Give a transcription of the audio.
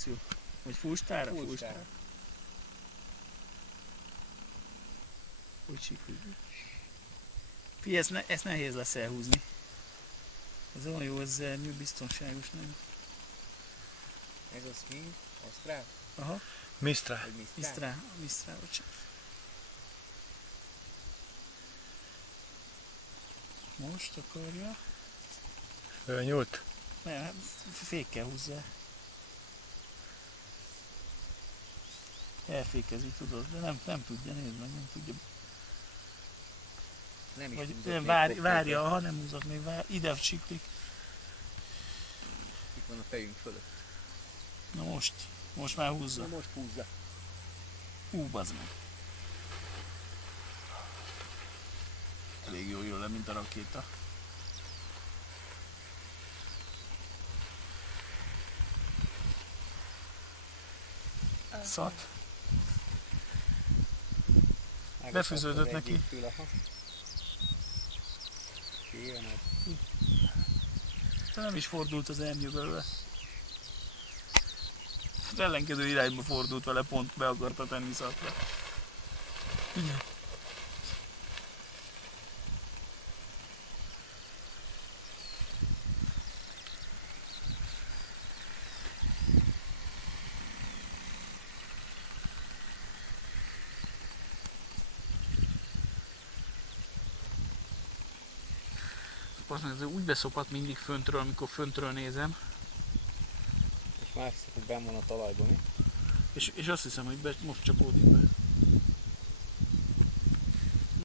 akció? Vagy fullstára? Fullstára. Fí, ezt nehéz lesz elhúzni. Ez olyan jó, ez biztonságos, nem? Ez az mi? Osztrál? Aha. Mistral. Mistral, bocsánat. Most akarja. Fölnyúlt? Nem, fékkel húzzá. Elfékezi, tudod, de nem tudja, nézd meg, nem tudja. Nem is vagy várja, ha nem húzott még, ide csiklik. Itt van a fejünk fölött. Na most már húzza. Na most húzza. Bazd meg. Elég jól jön le, mint a rakéta. Szat. Befűződött neki. De nem is fordult az ernyő belőle. Az ellenkező irányba fordult vele, pont be akarta tenni szatra. Igen. Ez úgy beszopat mindig föntről, amikor föntről nézem. És már hiszem, hogy benn van a talajban, mi? És azt hiszem, hogy most csapódik be.